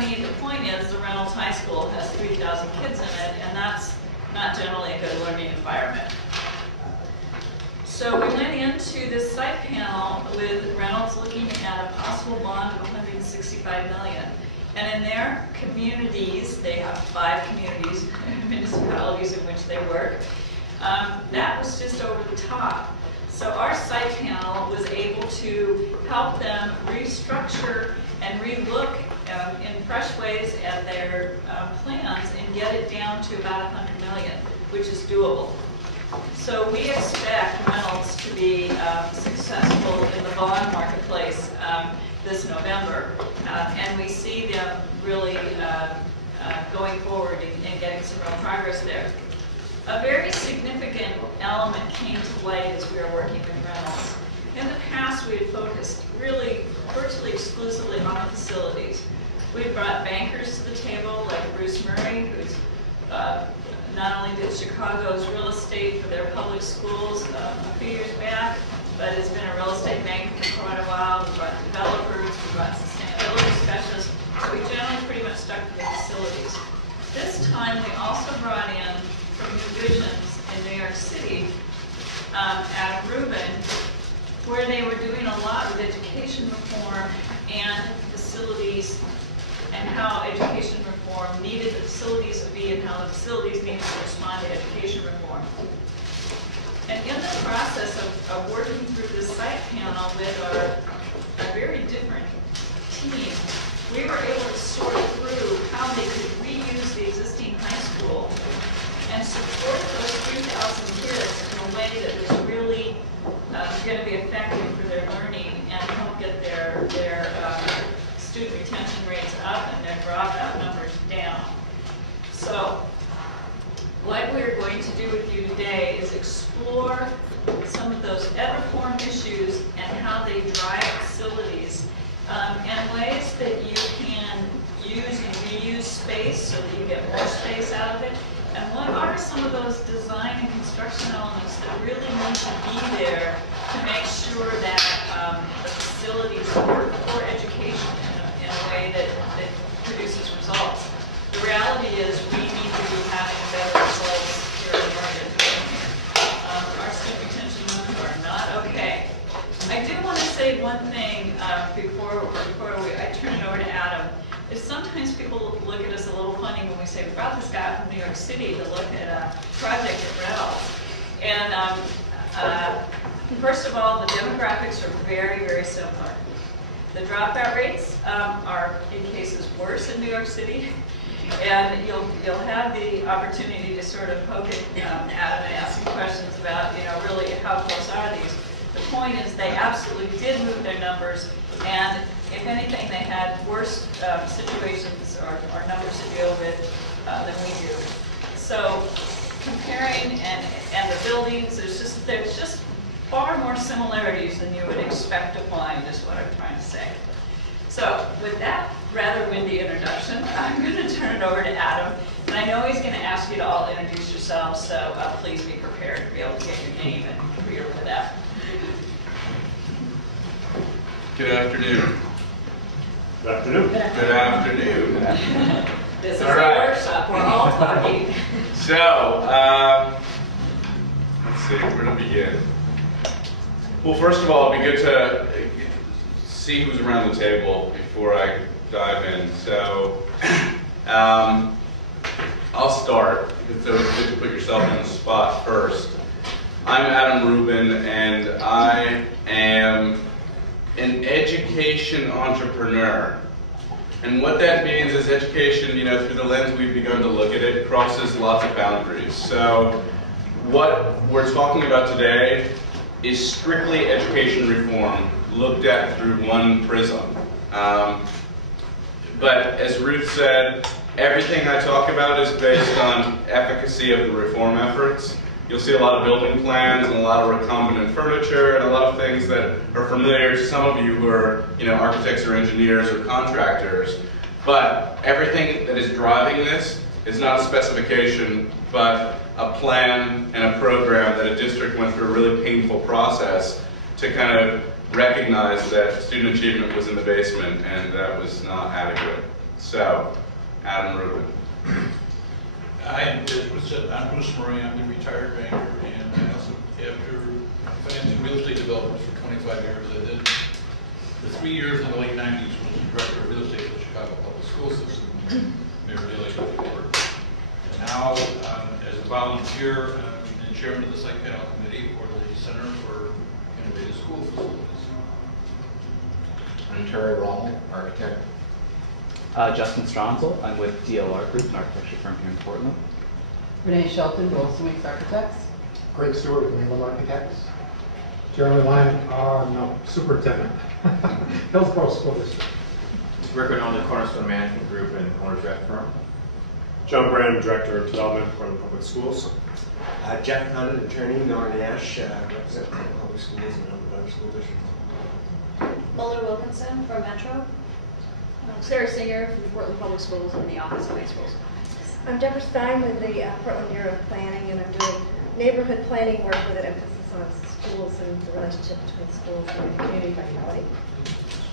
the point is the Reynolds High School has 3,000 kids in it, and that's not generally a good learning environment. So we went into this site panel with Reynolds looking at a possible bond of $165 million. And in their communities, they have 5 communities, municipalities in which they work, that was just over the top. So our site panel was able to help them restructure and relook in fresh ways at their plans and get it down to about $100 million, which is doable. So we expect Reynolds to be successful in the bond marketplace this November, and we see them really going forward and getting some real progress there. A very significant element came to light as we were working with Reynolds. In the past, we had focused really virtually exclusively on the facilities. We brought bankers to the table like Bruce Murray, who's not only did Chicago's real estate for their public schools a few years back, but has been a real estate banker for quite a while. We brought developers, we brought sustainability specialists. So we generally pretty much stuck to the facilities. This time, we also brought in from New Visions in New York City, Adam Rubin, where they were doing a lot with education reform and facilities, and how education reform needed the facilities to be and how the facilities needed to respond to education reform. And in the process of working through this site panel with our very different team, we were able to sort through how they could reuse the existing high school and support those 3,000 kids in a way that was really going to be effective for their learning and help get their student retention rates up and their dropout numbers down. So what we're going to do with you today is explore some of those ed reform issues and how they drive facilities and ways that you can use and reuse space so that you get more space out of it. And what are some of those design and construction elements that really need to be there to make sure that the facilities work for education in a way that produces results? The reality is we need to be having better results here in Oregon. Our student retention numbers are not okay. I do want to say one thing before I turn it over to Adam. Is sometimes people look at us a little funny when we say, we brought this guy from New York City to look at a project at Reynolds. And first of all, the demographics are very, very similar. The dropout rates are in cases worse in New York City. And you'll have the opportunity to sort of poke at Adam and ask some questions about, really how close are these. The point is they absolutely did move their numbers, and if anything, they had worse situations or numbers to deal with than we do. So comparing and the buildings, there's just far more similarities than you would expect to find, is what I'm trying to say. So with that rather windy introduction, I'm going to turn it over to Adam. And I know he's going to ask you to all introduce yourselves, so please be prepared to be able to get your name and career for that. Good afternoon. Good afternoon. Good afternoon. This is All a right. workshop, we're all talking. So, let's see, where to begin? Well, first of all, it'd be good to see who's around the table before I dive in. So, I'll start, because it's good to put yourself in the spot first. I'm Adam Rubin, and I am an education entrepreneur. And what that means is education, through the lens we've begun to look at it, crosses lots of boundaries. So what we're talking about today is strictly education reform looked at through one prism. But as Ruth said, everything I talk about is based on efficacy of the reform efforts. You'll see a lot of building plans and a lot of recombinant furniture and a lot of things that are familiar to some of you who are, architects or engineers or contractors. But everything that is driving this is not a specification, but a plan and a program that a district went through a really painful process to kind of recognize that student achievement was in the basement and that was not adequate. So, Adam Rubin. As Bruce said, I'm Bruce Murray, I'm the retired banker, and I also, after financing real estate developments for 25 years, I did, for 3 years in the late 90s, was the director of real estate for the Chicago Public School System, Mayor Daley took over. And now, as a volunteer, I'm the chairman of the Site Panel Committee for the Center for Innovative School Facilities. I'm Terry Rommel, architect. Justin Stronzel. I'm with DLR Group, an architecture firm here in Portland. Renee Shelton, Wilson Weeks Architects. Craig Stewart with Mainland Architects. Jeremy Lyon, no, Superintendent. Hillsborough School District. Rick Rinaldi, Cornerstone Management Group and Corners Rep Firm. John Brand, Director of Development for the Public Schools. Jeff Condon, attorney, Norton Ash, represent the public schools and other school districts. Muller Wilkinson from Metro. Sarah Singer from the Portland Public Schools in the Office of High Schools. I'm Deborah Stein with the Portland Bureau of Planning, and I'm doing neighborhood planning work with an emphasis on schools and the relationship between schools and community vitality.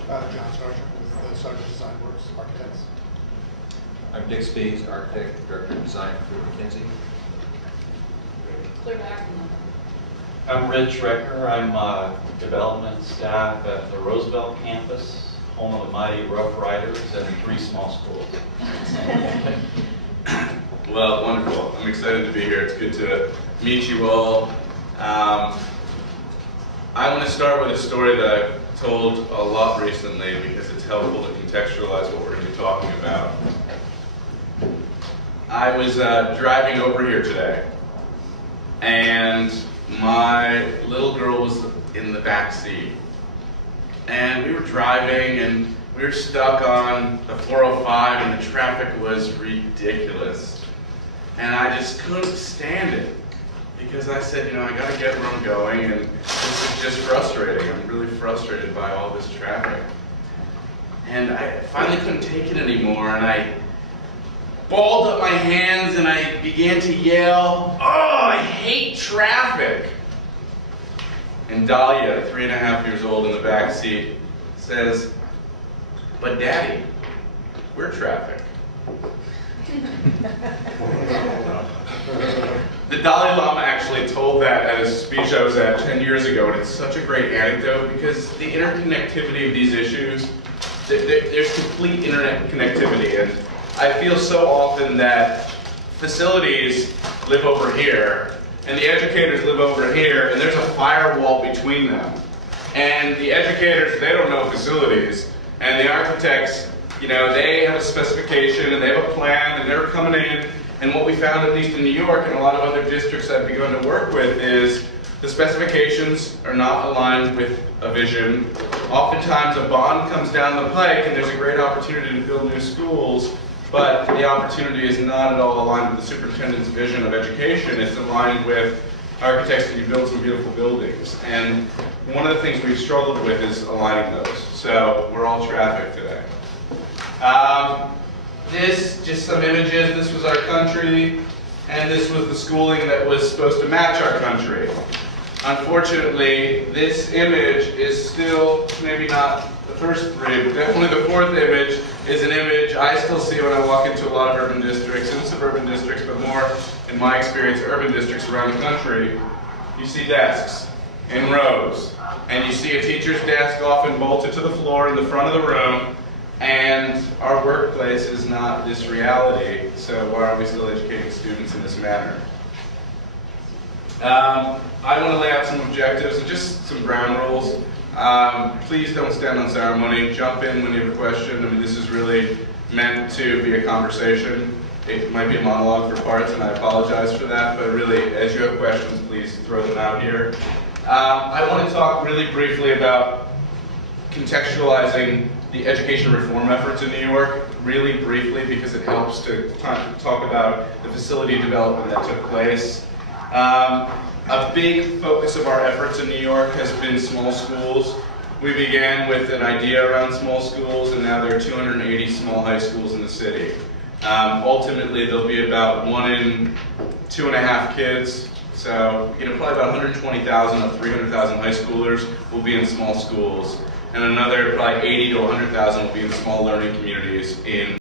John Sargent with the Sargent Design Works Architects. I'm Dick Spees, architect, director of design for McKinsey. Claire Ackerman. I'm Rich Recker. I'm development staff at the Roosevelt campus, home of the mighty Rough Riders and 3 small schools. Well, wonderful. I'm excited to be here. It's good to meet you all. I want to start with a story that I've told a lot recently because it's helpful to contextualize what we're going to be talking about. I was driving over here today, and my little girl was in the back seat. And we were driving, and we were stuck on the 405, and the traffic was ridiculous. And I just couldn't stand it, because I said, I gotta get where I'm going, and this is just frustrating. I'm really frustrated by all this traffic. And I finally couldn't take it anymore, and I balled up my hands, and I began to yell, "Oh, I hate traffic!" And Dahlia, 3.5 years old in the back seat, says, "But Daddy, we're traffic." The Dalai Lama actually told that at a speech I was at 10 years ago, and it's such a great anecdote because the interconnectivity of these issues, there's complete internet connectivity, and I feel so often that facilities live over here, and the educators live over here, and there's a firewall between them. And the educators, they don't know facilities, and the architects, they have a specification, and they have a plan, and they're coming in, and what we found, at least in New York and a lot of other districts I've begun to work with, is the specifications are not aligned with a vision. Oftentimes a bond comes down the pike, and there's a great opportunity to build new schools, but the opportunity is not at all aligned with the superintendent's vision of education. It's aligned with architects that you build some beautiful buildings. And one of the things we've struggled with is aligning those. So we're all traffic today. Just some images. This was our country, and this was the schooling that was supposed to match our country. Unfortunately, this image is still maybe not the first 3, but definitely the 4th image is an image I still see when I walk into a lot of urban districts and suburban districts, but more, in my experience, urban districts around the country. You see desks in rows, and you see a teacher's desk often bolted to the floor in the front of the room, and our workplace is not this reality, so why are we still educating students in this manner? I want to lay out some objectives and just some ground rules. Please don't stand on ceremony. Jump in when you have a question. I mean, this is really meant to be a conversation. It might be a monologue for parts, and I apologize for that, but really, as you have questions, please throw them out here. I want to talk really briefly about contextualizing the education reform efforts in New York, really briefly, because it helps to talk about the facility development that took place. A big focus of our efforts in New York has been small schools. We began with an idea around small schools, and now there are 280 small high schools in the city. Ultimately, there'll be about 1 in 2.5 kids. So, probably about 120,000 of 300,000 high schoolers will be in small schools. And another probably 80 to 100,000 will be in small learning communities in